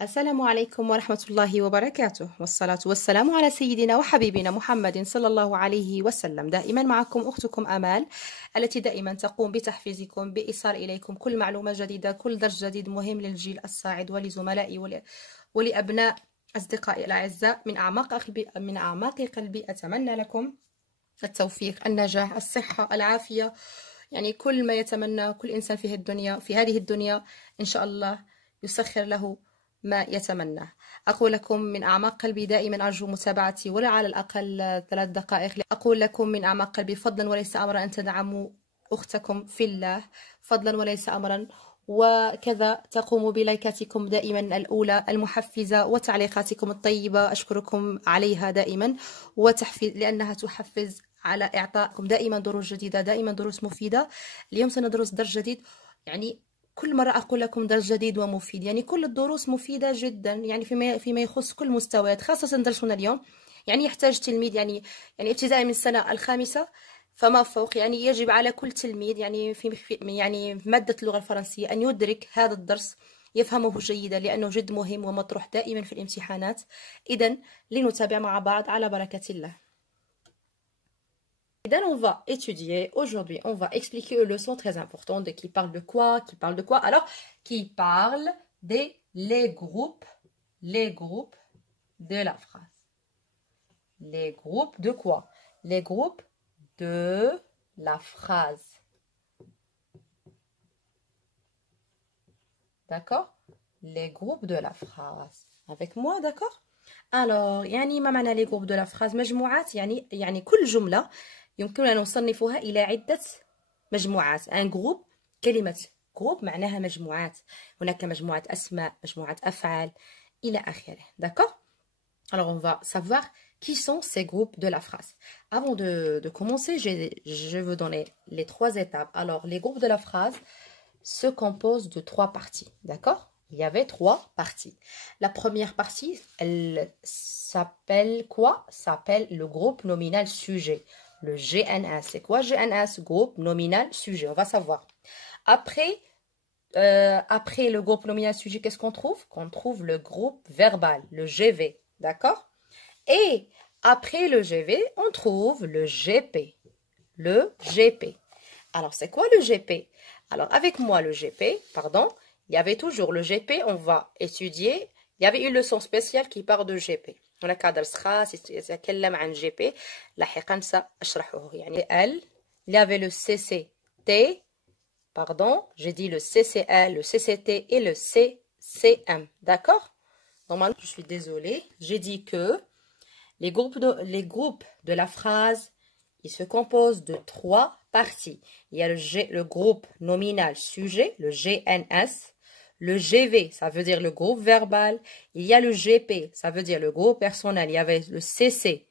السلام عليكم ورحمة الله وبركاته، والصلاة والسلام على سيدنا وحبيبنا محمد صلى الله عليه وسلم. دائما معكم أختكم أمال، التي دائما تقوم بتحفيزكم بإيصال إليكم كل معلومة جديدة، كل درس جديد مهم للجيل الصاعد ولزملائي ولأبناء أصدقائي الأعزاء. من أعماق قلبي أتمنى لكم التوفيق، النجاح، الصحة، العافية، يعني كل ما يتمنى كل إنسان في هذه الدنيا إن شاء الله يسخر له ما يتمنى. أقول لكم من أعماق قلبي دائما أرجو متابعتي ولا على الأقل 3 دقائق. أقول لكم من أعماق قلبي فضلا وليس أمرا أن تدعموا أختكم في الله، فضلا وليس أمرا، وكذا تقوموا بلايكاتكم دائما الأولى المحفزة وتعليقاتكم الطيبة، أشكركم عليها دائما، وتحفيز لأنها تحفز على إعطائكم دائما دروس جديدة، دائما دروس مفيدة. اليوم سندرس درس جديد، يعني كل مرة أقول لكم درس جديد ومفيد، يعني كل الدروس مفيدة جدا، يعني فيما يخص كل مستويات، خاصة درسنا اليوم يعني يحتاج تلميذ يعني ابتداء من السنة الخامسة فما فوق، يعني يجب على كل تلميذ يعني في مادة اللغة الفرنسية أن يدرك هذا الدرس، يفهمه جيدا، لأنه جد مهم ومطروح دائما في الامتحانات. إذن لنتابع مع بعض على بركة الله. On va étudier aujourd'hui, on va expliquer une leçon très importante qui parle de quoi, alors qui parle des les groupes de la phrase. Les groupes de quoi? Les groupes de la phrase. D'accord? Les groupes de la phrase. Avec moi, d'accord? Alors يعني ما معنى les groupes de la phrase؟ مجموعات، يعني كل جملة يمكن أن نصنفها إلى عدة مجموعات. ان جروب، كلمة جروب معناها مجموعات، هناك مجموعة أسماء، مجموعة أفعال إلى آخره. D'accord? Alors on va savoir qui sont ces groupes de la phrase. Avant de commencer, je vais vous donner les 3 étapes. Alors les groupes de la phrase se composent de 3 parties. D'accord? Il y avait 3 parties. La première partie, elle s'appelle quoi? S'appelle le groupe nominal sujet. Le GNS. C'est quoi GNS? Groupe nominal sujet. On va savoir. Après le groupe nominal sujet, qu'est-ce qu'on trouve? Qu'on trouve le groupe verbal, le GV. D'accord? Et après le GV, on trouve le GP. Le GP. Alors, c'est quoi le GP? Alors, avec moi, le GP, pardon, il y avait toujours le GP, on va étudier. Il y avait une leçon spéciale qui parle de GP. هناك درس خاص يتكلم عن GP لاحقا سأشرحه. يعني il y avait le CCT, pardon, j'ai dit le CCL, le CCT et le CCM. D'accord? Normalement, je suis désolée, j'ai dit que les groupes de la phrase, ils se composent de 3 parties. Il y a le groupe nominal sujet, le GNS. Le GV, ça veut dire le groupe verbal. Il y a le GP, ça veut dire le groupe personnel. Il y avait le CC,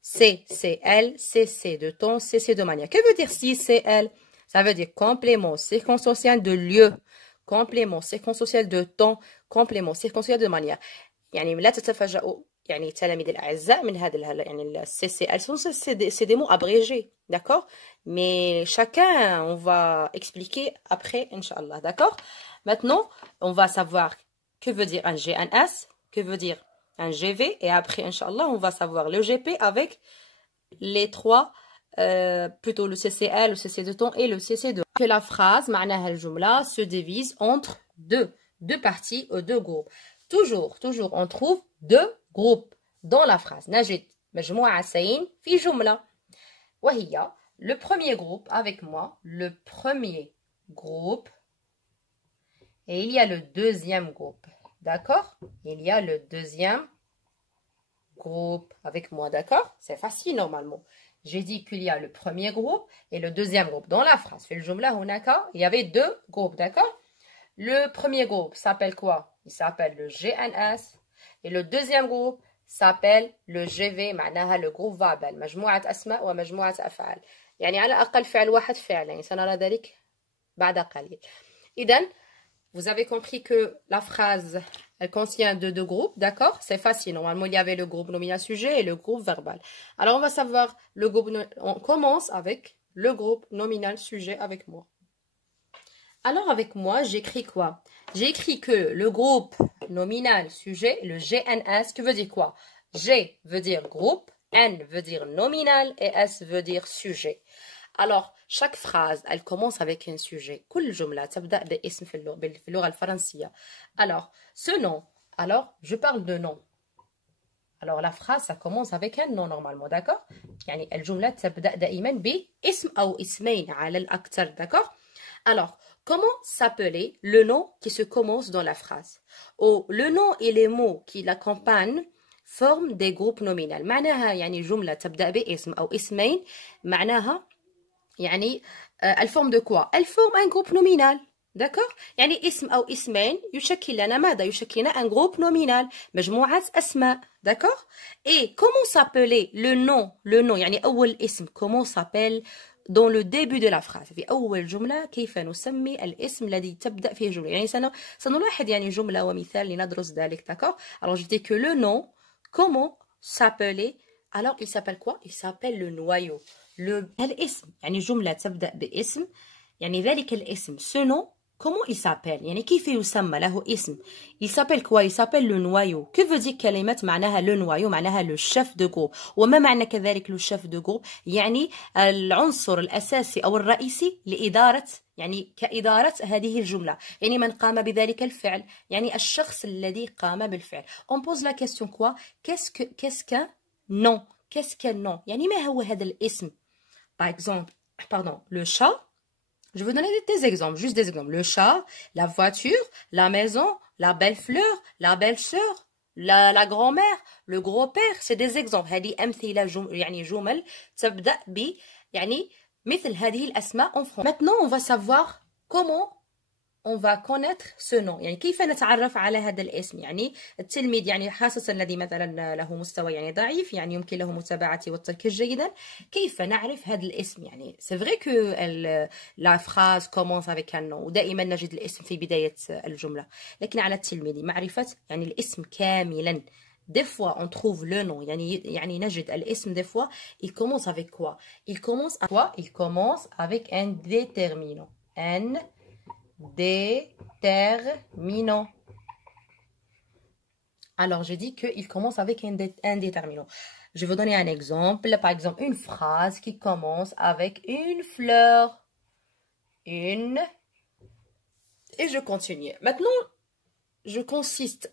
CCL, CC de ton, CC de manière. Que veut dire CCL? Ça veut dire complément circonstanciel de lieu, complément circonstanciel de temps, complément circonstanciel de manière. يعني لا تتفاجئوا يعني تلاميذ الأعزاء من هذا يعني le CCL, c'est des mots abrégés, d'accord? Mais chacun, on va expliquer après, Inch'Allah, d'accord? Maintenant, on va savoir que veut dire un GNS, que veut dire un GV, et après, Inch'Allah, on va savoir le GP avec les 3, plutôt le CCL, le CC de temps et le CC de... Que la phrase, معناها الجملة, se divise entre deux parties ou 2 groupes. Toujours, on trouve 2 groupes dans la phrase. نجد مجموعتين في جملة. وهي le premier groupe, avec moi, le premier groupe, et il y a le deuxième groupe. D'accord? Il y a le deuxième groupe avec moi. D'accord? C'est facile normalement. J'ai dit qu'il y a le premier groupe et le deuxième groupe dans la phrase. في الجملة هناك il y avait 2 groupes. D'accord? Le premier groupe s'appelle quoi? Il s'appelle le GNS. Et le deuxième groupe s'appelle le GV, معناها le groupe verbal. مجموعة أسماء ومجموعة أفعال. يعني على الأقل فعل واحد فعلين. سنرى ذلك بعد قليل. إذن, vous avez compris que la phrase, elle contient de 2 groupes, d'accord? C'est facile. Normalement, il y avait le groupe nominal sujet et le groupe verbal. Alors, on va savoir le groupe. On commence avec le groupe nominal sujet avec moi. Alors, avec moi, j'écris quoi? J'ai écrit que le groupe nominal sujet, le GNS, qui veut dire quoi? G veut dire groupe, N veut dire nominal et S veut dire sujet. Alors, chaque phrase, elle commence avec un sujet. كل جملة تبدأ باسم في اللغة الفرنسية. Alors, ce nom. Alors, je parle de nom. Alors, la phrase, ça commence avec un nom normalement, d'accord? يعني الجملة تبدأ دائما باسم أو اسمين على الأكثر, d'accord? Alors, comment s'appelait le nom qui se commence dans la phrase? Oh, le nom et les mots qui l'accompagnent forment des groupes nominaux. معناها يعني جملة تبدأ باسم أو اسمين معناها يعني elle forme de quoi? Elle forme un groupe nominal. D'accord? يعني اسم أو اسمين يشكل لنا ماذا؟ يشكل لنا un groupe nominal. مجموعة أسماء. D'accord? Et comment s'appelait le nom? Le nom يعني أول اسم. Comment s'appelle dans le début de la phrase؟ في أول جملة كيف نسمي الاسم الذي تبدأ فيه الجملة؟ يعني سنلاحظ يعني جملة ومثال لندرس ذلك. D'accord? Alors je dis que le nom, comment s'appelait? Alors il s'appelle quoi? Il s'appelle le noyau. الاسم يعني جملة تبدأ باسم يعني ذلك الاسم ce nom comment il s'appelle يعني كيف يسمى له اسم il s'appelle quoi il s'appelle le noyau que veut dire كلمة معناها le noyau معناها le chef de groupe وما معنى كذلك le chef de groupe يعني العنصر الأساسي أو الرئيسي لإدارة يعني كإدارة هذه الجملة يعني من قام بذلك الفعل يعني الشخص الذي قام بالفعل on pose la question quoi qu'est-ce qu'un nom qu'est-ce qu'un nom يعني ما هو هذا الاسم par exemple, pardon, le chat, je vais donner des exemples, juste des exemples. Le chat, la voiture, la maison, la belle fleur, la belle-sœur, la grand-mère, le gros-père, c'est des exemples. هذه أمثلة يعني جمل تبدأ ب يعني مثل هذه الأسماء en français. Maintenant, on va savoir comment on va connaître ce nom يعني كيف نتعرف على هذا الاسم يعني التلميذ يعني خاصة الذي مثلا له مستوى يعني ضعيف يعني يمكن له متابعتي والتركيز جيدا كيف نعرف هذا الاسم يعني c'est vrai que la phrase commence avec un nom ودائما نجد الاسم في بداية الجملة لكن على التلميذ معرفة يعني الاسم كاملا des fois on trouve le nom يعني نجد الاسم des fois il commence avec quoi il commence avec quoi il commence avec un déterminant un déterminant. Alors, je dis qu'il commence avec un déterminant. Je vais vous donner un exemple. Par exemple, une phrase qui commence avec une fleur. Une. Et je continue. Maintenant, je consiste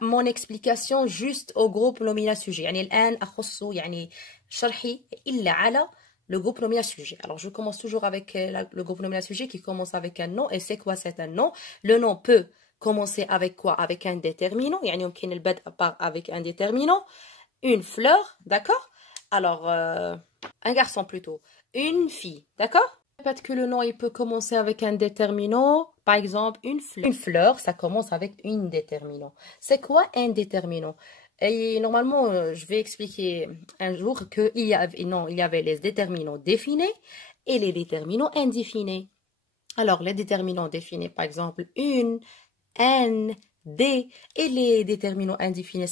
mon explication juste au groupe nominal sujet. يعني الآن أخص يعني شرحي إلا على le groupe nominal sujet. Alors, je commence toujours avec le groupe nominal sujet qui commence avec un nom. Et c'est quoi c'est un nom? Le nom peut commencer avec quoi? Avec un déterminant. يعني يمكن البدء avec un déterminant. Une fleur, d'accord? Alors, un garçon plutôt. Une fille, d'accord? Peut-être que le nom, il peut commencer avec un déterminant. Par exemple, une fleur. Une fleur, ça commence avec une déterminant. C'est quoi un déterminant? Et normalement, je vais expliquer un jour qu'il y avait les déterminants définis et les déterminants indéfinis. Alors, les déterminants définis, par exemple, une, un, des, et les déterminants indéfinis,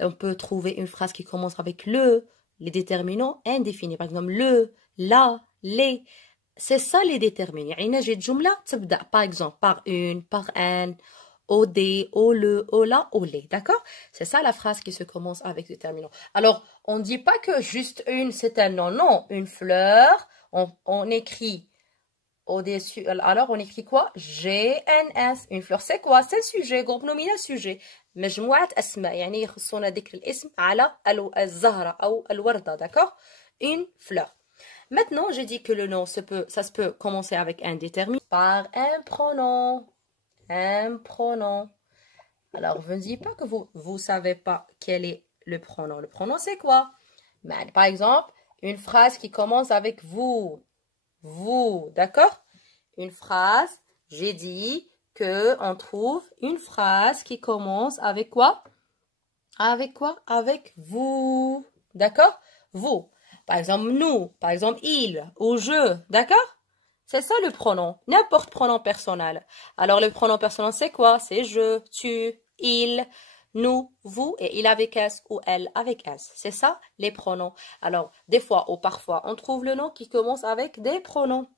on peut trouver une phrase qui commence avec le, les déterminants indéfinis, par exemple, le, la, les. C'est ça les déterminants. يعني نجد جملة تبدأ par exemple par une, par un, au des, au le, au la, au les. D'accord? C'est ça la phrase qui se commence avec déterminant. Alors, on ne dit pas que juste une, c'est un nom. Non, une fleur, on écrit au-dessus. Alors, on écrit quoi? GNS. Une fleur, c'est quoi? C'est le sujet, groupe nominal sujet. مجموعة أسماء يعني يخصون ذكر الاسم على الزهرة أو الوردة. D'accord? Une fleur. Maintenant, j'ai dit que le nom, ça se peut commencer avec un déterminant par un pronom. Un pronom. Alors, je ne dis pas que vous ne savez pas quel est le pronom. Le pronom, c'est quoi? Par exemple, une phrase qui commence avec vous. Vous, d'accord? Une phrase, j'ai dit qu'on trouve une phrase qui commence avec quoi? Avec quoi? Avec vous. D'accord? Vous. Par exemple, nous. Par exemple, il ou je. D'accord? C'est ça le pronom. N'importe pronom personnel. Alors, le pronom personnel, c'est quoi? C'est je, tu, il, nous, vous et il avec S ou elle avec S. C'est ça les pronoms. Alors, des fois ou parfois, on trouve le nom qui commence avec des pronoms.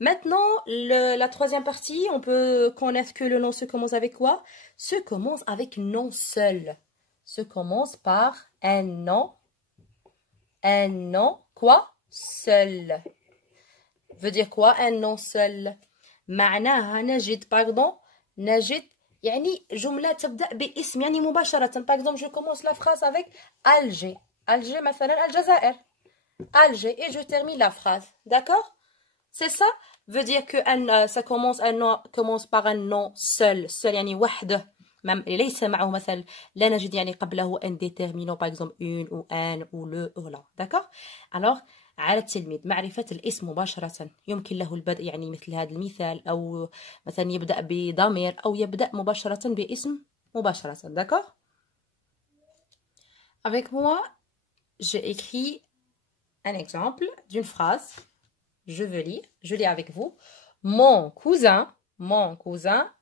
Maintenant, la troisième partie, on peut connaître que le nom se commence avec quoi? Se commence avec nom seul. Se commence par un nom. Un nom, quoi? Seul. Veut dire quoi? Un nom seul. معناها نجد pardon نجد يعني جملة تبدأ باسم يعني مباشرة. Par exemple, je commence la phrase avec Alger. Alger مثلا الجزائر. Alger et je termine la phrase. D'accord? C'est ça? Veut dire que ça commence un nom commence par un nom seul. Seul يعني وحده. même ليس معه مثلا لا نجد يعني قبله un déterminant par exemple une ou un ou le ou la. D'accord? Alors على التلميذ معرفة الاسم مباشرة يمكن له البدء يعني مثل هذا المثال أو مثلا يبدأ بضمير أو يبدأ مباشرة باسم مباشرة. D'accord? Avec moi, j'ai écrit un exemple d'une phrase. Je lis avec vous. Mon cousin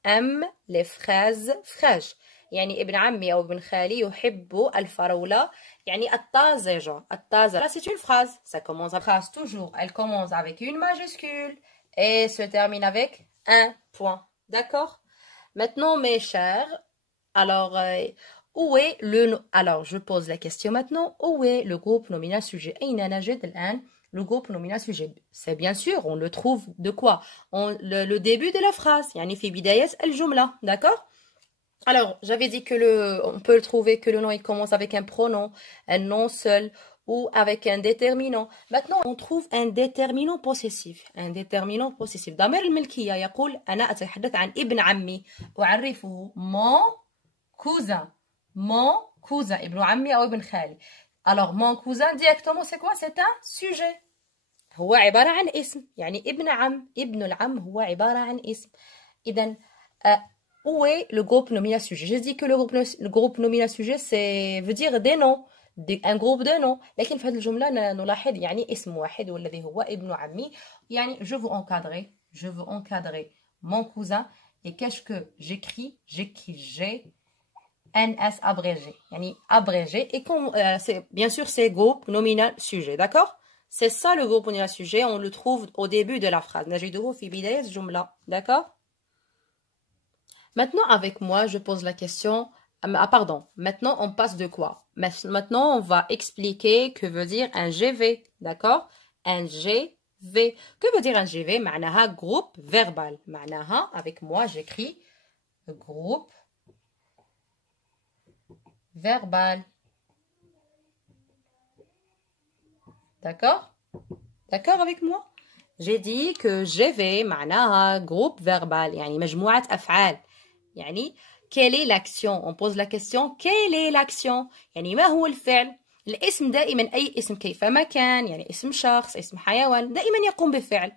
aime les fraises fraîches. يعني ابن عمي أو ابن خالي يحب الفراولة يعني الطازجة. الطازجة. C'est une phrase. Ça commence la phrase toujours. Elle commence avec une majuscule et se termine avec un point. D'accord? Maintenant, mes chers, alors, où est le... Alors, je pose la question maintenant. Où est le groupe nominal sujet? أين نجد الآن le groupe nominal sujet? C'est bien sûr, on le trouve de quoi? Le début de la phrase. يعني في بداية الجملة. D'accord? Alors, j'avais dit que on peut le trouver que le nom il commence avec un pronom, un nom seul ou avec un déterminant. Maintenant, on trouve un déterminant possessif. Un déterminant possessif. ضمير الملكية يقول أنا أتحدث عن ابن عمي أعرفه mon cousin. Mon cousin. ابن عمي أو ابن خالي. Alors, mon cousin directement c'est quoi? C'est un sujet. هو عبارة عن اسم. يعني ابن عم. ابن العم هو عبارة عن اسم. إذن où est le groupe nominal sujet? Je dis que le groupe nominal sujet c'est veut dire des noms. un groupe de noms. لكن في هذه الجملة نلاحظ يعني اسم واحد والذي هو ابن عمي. يعني je veux encadrer mon cousin. Et qu'est-ce que j'écris? J'écris G NS abrégé. يعني abrégé. Et bien sûr c'est groupe nominal sujet. D'accord? C'est ça le groupe nominal sujet. On le trouve au début de la phrase. نجده في بداية الجملة. D'accord? Maintenant, avec moi, je pose la question. Ah, pardon. Maintenant, on passe de quoi? Maintenant, on va expliquer que veut dire un GV. D'accord? Un GV. Que veut dire un GV? معناها groupe verbal. معناها, avec moi, j'écris groupe verbal. D'accord? D'accord avec moi? J'ai dit que GV معناها groupe verbal. يعني مجموعة أفعال. يعني quelle est l'action? On pose la question quelle est l'action? يعني ما هو الفعل؟ الاسم دائما أي اسم كيفما كان يعني اسم شخص اسم حيوان دائما يقوم بفعل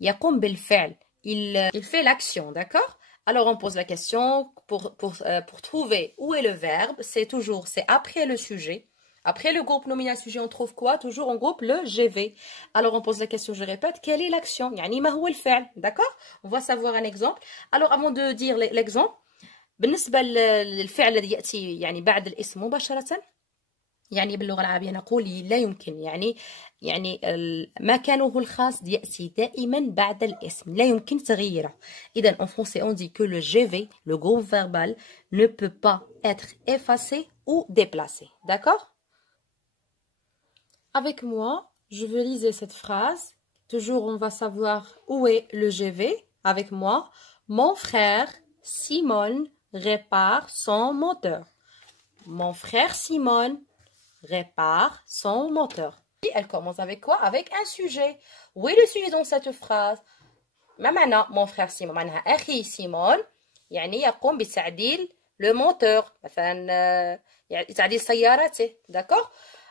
يقوم بالفعل il fait l'action. D'accord? Alors on pose la question pour trouver où est le verbe. C'est après le sujet. Après le groupe nominal sujet, on trouve quoi? Toujours en groupe le GV. Alors on pose la question, je répète, quelle est l'action? يعني ما هو الفعل. D'accord? On va savoir un exemple. Alors avant de dire l'exemple, بالنسبة للفعل الذي يأتي يعني بعد الاسم مباشرة يعني باللغة العربية نقول لا يمكن يعني مكانه الخاص يأتي دائما بعد الاسم لا يمكن تغييره. إذا en français on dit que le GV, le groupe verbal, ne peut pas être effacé ou déplacé. D'accord? Avec moi, je vais lire cette phrase. Toujours, on va savoir où est le GV. Avec moi, mon frère Simon répare son moteur. Mon frère Simon répare son moteur. Et elle commence avec quoi? Avec un sujet. Où est le sujet dans cette phrase? معنا mon frère Simon معناها أخي سيمون يعني يقوم بتعديل le moteur مثلا يعني تعديل سيارته. D'accord?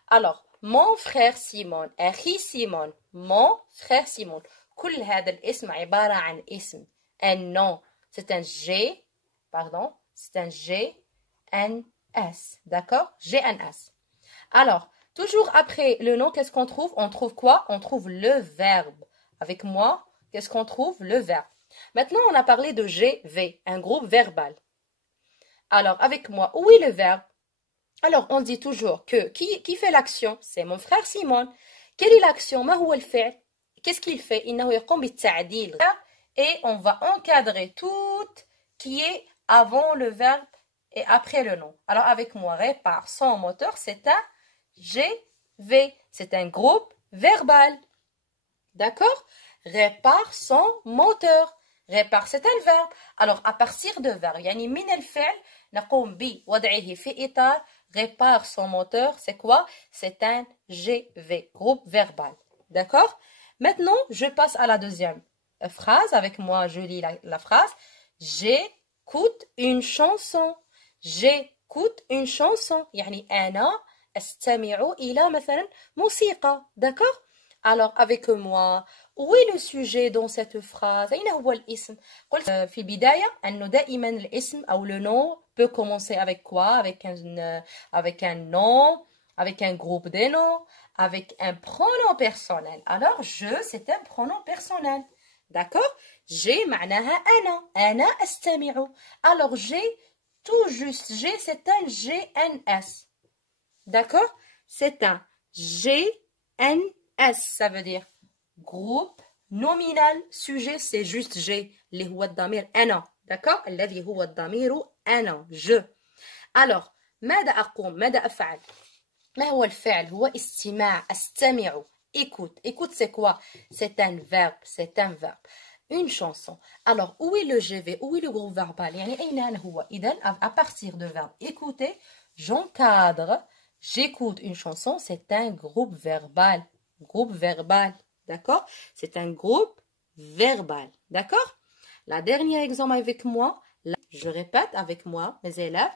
Alors mon frère Simon أخي سيمون mon frère Simon كل هذا الاسم عبارة عن اسم un nom. C'est un G pardon c'est un GNS. D'accord? GNS. Alors toujours après le nom qu'est-ce qu'on trouve? On trouve quoi? On trouve le verbe. Avec moi qu'est-ce qu'on trouve? Le verbe. Maintenant on a parlé de GV, un groupe verbal. Alors avec moi où est le verbe? Alors, on dit toujours que qui fait l'action? C'est mon frère Simon. Quelle est l'action? ما هو الفعل? qu'est-ce qu'il fait? إنه يقوم بالتعديل. Et on va encadrer tout qui est avant le verbe et après le nom. Alors avec moi, répare son moteur, c'est un GV. C'est un groupe verbal. D'accord? Répare son moteur. Répare, c'est un verbe. Alors à partir de verbe, يعني من الفعل نقوم بوضعه في إطار répare son moteur. C'est quoi? C'est un GV, groupe verbal. D'accord? Maintenant, je passe à la deuxième phrase. Avec moi, je lis la phrase. J'écoute une chanson. J'écoute une chanson. يعني أنا أستمع إلى مثلا موسيقى. D'accord? Alors, avec moi, où est le sujet dans cette phrase? أين هو الاسم؟ قلت في البداية أنه دائما الاسم أو le nom peut commencer avec quoi? Avec un nom, avec un groupe de noms, avec un pronom personnel. Alors, je, c'est un pronom personnel. D'accord? J'ai معناها أنا أستمع. Alors, j'ai tout juste. J'ai, c'est un GNS. D'accord? C'est un GNS. Ça veut dire groupe nominal. Sujet, c'est juste j'ai. اللي هو الضمير أنا. D'accord? الذي هو الضمير أنا. Je. Alors, ماذا أقوم؟ ماذا أفعل؟ ما هو الفعل؟ هو استماع. أستمع. Écoute. Écoute, c'est quoi? C'est un verbe. C'est un verbe. Une chanson. Alors, où est le GV? Où est le groupe verbal? يعني أين هو؟ إذن, à partir de verbe écouter, j'encadre. J'écoute une chanson. C'est un groupe verbal. Groupe verbal. D'accord? C'est un groupe verbal. D'accord? La dernière exemple avec moi. Je répète avec moi, mes élèves.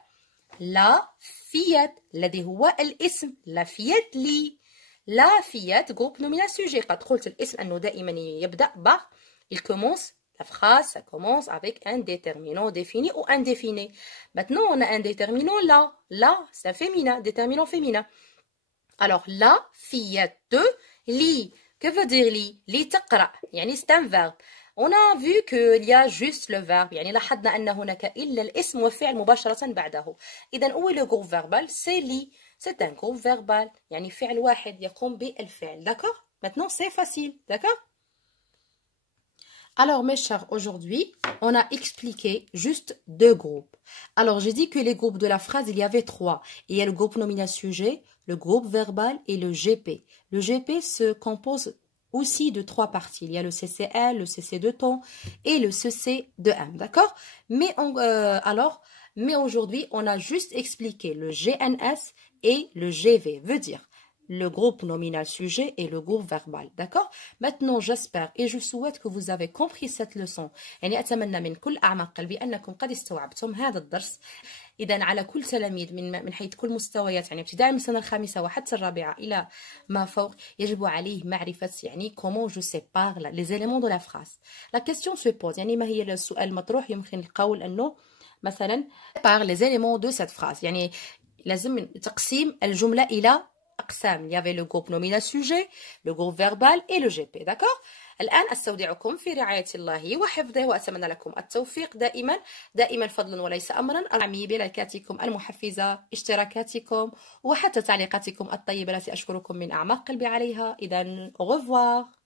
La fillette. الذي هو الاسم. La fillette لي. La fillette, groupe nominal sujet. قد قلت الاسم أنه دائما يبدأ ب. Il commence, la phrase, ça commence avec un déterminant défini ou indéfini. Maintenant, on a un déterminant là. Là, c'est un féminin, déterminant féminin. Alors, la fillette lit. Que veut dire lit? Lit تقرأ. يعني c'est un verbe. On a vu qu'il y a juste le verbe. يعني لاحظنا أن هناك إلا الاسم وفعل مباشرة بعده. إذن où est le groupe verbal? C'est lit. C'est un groupe verbal. يعني فعل واحد يقوم بالفعل. D'accord? Maintenant, c'est facile. D'accord? Alors, mes chers, aujourd'hui, on a expliqué juste deux groupes. Alors, j'ai dit que les groupes de la phrase, il y avait trois. Il y a le groupe nominal sujet, le groupe verbal et le GP. Le GP se compose aussi de trois parties. Il y a le CCL, le CC de temps et le CC de M. D'accord? Mais aujourd'hui, on a juste expliqué le GNS et le GV. Veut dire le groupe nominal sujet et le groupe verbal. D'accord? Maintenant, j'espère et je souhaite que vous avez compris cette leçon. يعني أتمنى من كل أعماق قلبي أنكم قد استوعبتم هذا الدرس. إذا على كل تلاميذ من حيث كل مستويات يعني ابتداء من السنة الخامسة وحتى الرابعة إلى ما فوق يجب عليه معرفة يعني comment je sépare les éléments de la phrase. La question se pose يعني ما هي السؤال المطروح يمكن القول أنه مثلا par les éléments de cette phrase يعني لازم تقسيم الجملة إلى أقسام. Il y avait le groupe nominal sujet, le groupe verbal et le GP. D'accord? الآن أستودعكم في رعاية الله وحفظه وأتمنى لكم التوفيق دائما دائما فضلا وليس أمرا. أرعمي بلايكاتكم المحفزة اشتراكاتكم وحتى تعليقاتكم الطيبة التي أشكركم من أعماق قلبي عليها. إذا au revoir.